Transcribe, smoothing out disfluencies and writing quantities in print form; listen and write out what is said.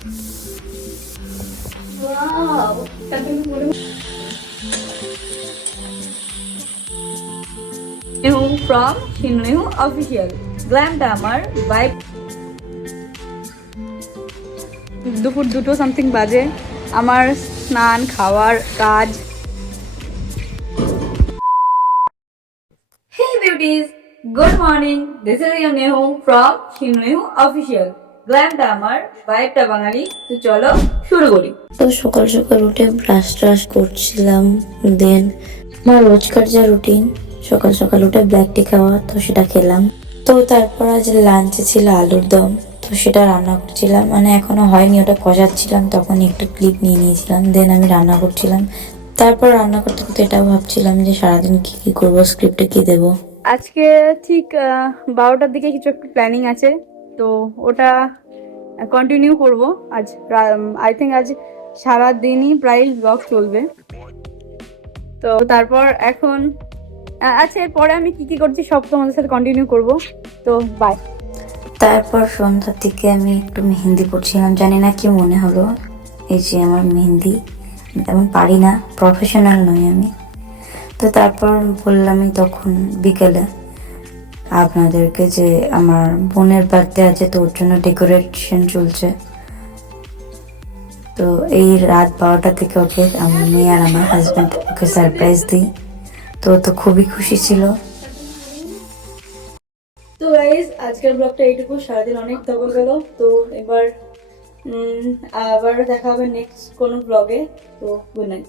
Wow, Nehu from Shinnehu official. Glam আমার vibe. দুপুর 2টো something বাজে, আমার স্নান খাওয়ার কাজ। Hey beauties, good morning. This is your Nehu from Shinnehu official. Glam আমার vibe বাঙালি। তো চলো শুরু করি। তো সকাল সকাল উঠে ব্রাশ ট্রাশ করছিলাম। দেন আমার রোজকার যা রুটিন, সকাল সকাল উঠে ব্ল্যাক টি খাওয়া, তো সেটা খেলাম। তো তারপর আজ লাঞ্চে ছিল আলুর দম, তো সেটা রান্না করছিলাম, মানে এখনো হয়নি, ওটা কষাচ্ছিলাম, তখন একটু ক্লিপ নিয়ে নিয়েছিলাম। দেন আমি রান্না করছিলাম। তারপর রান্না করতে করতে এটাও ভাবছিলাম যে সারাদিন কি কি করবো, স্ক্রিপ্টে কি দেবো। আজকে ঠিক 12টার দিকে কিছু একটা প্ল্যানিং আছে, তো ওটা কন্টিনিউ করব। আজ আই থিঙ্ক আজ সারাদিনই প্রায় ব্লগ চলবে। তো তারপর এখন আচ্ছা, এরপরে আমি কি কি করছি সব তোমাদের সাথে কন্টিনিউ করব। তো বাই। তারপর সন্ধ্যার দিকে আমি একটু মেহেন্দি পড়ছিলাম, জানি না কি মনে হলো, এই যে আমার মেহেন্দি, তেমন পারি না, প্রফেশনাল নই আমি। তো তারপর বললামই তখন বিকেলে আপনাদেরকে যে আমার বোনের বার্থডে আছে, তো ওর জন্য ডেকোরেশন চলছে। তো এই রাত 12টা থেকে ওকে আমি আর আমার হাজব্যান্ড ওকে সারপ্রাইজ দিই। তো খুবই খুশি ছিল। তো গাইজ, আজকের ব্লগটা এইটুকু। সারাদিন অনেক ধকল গেল। তো এবার আবার দেখা হবে নেক্সট কোনো ব্লগে। তো গুড নাইট।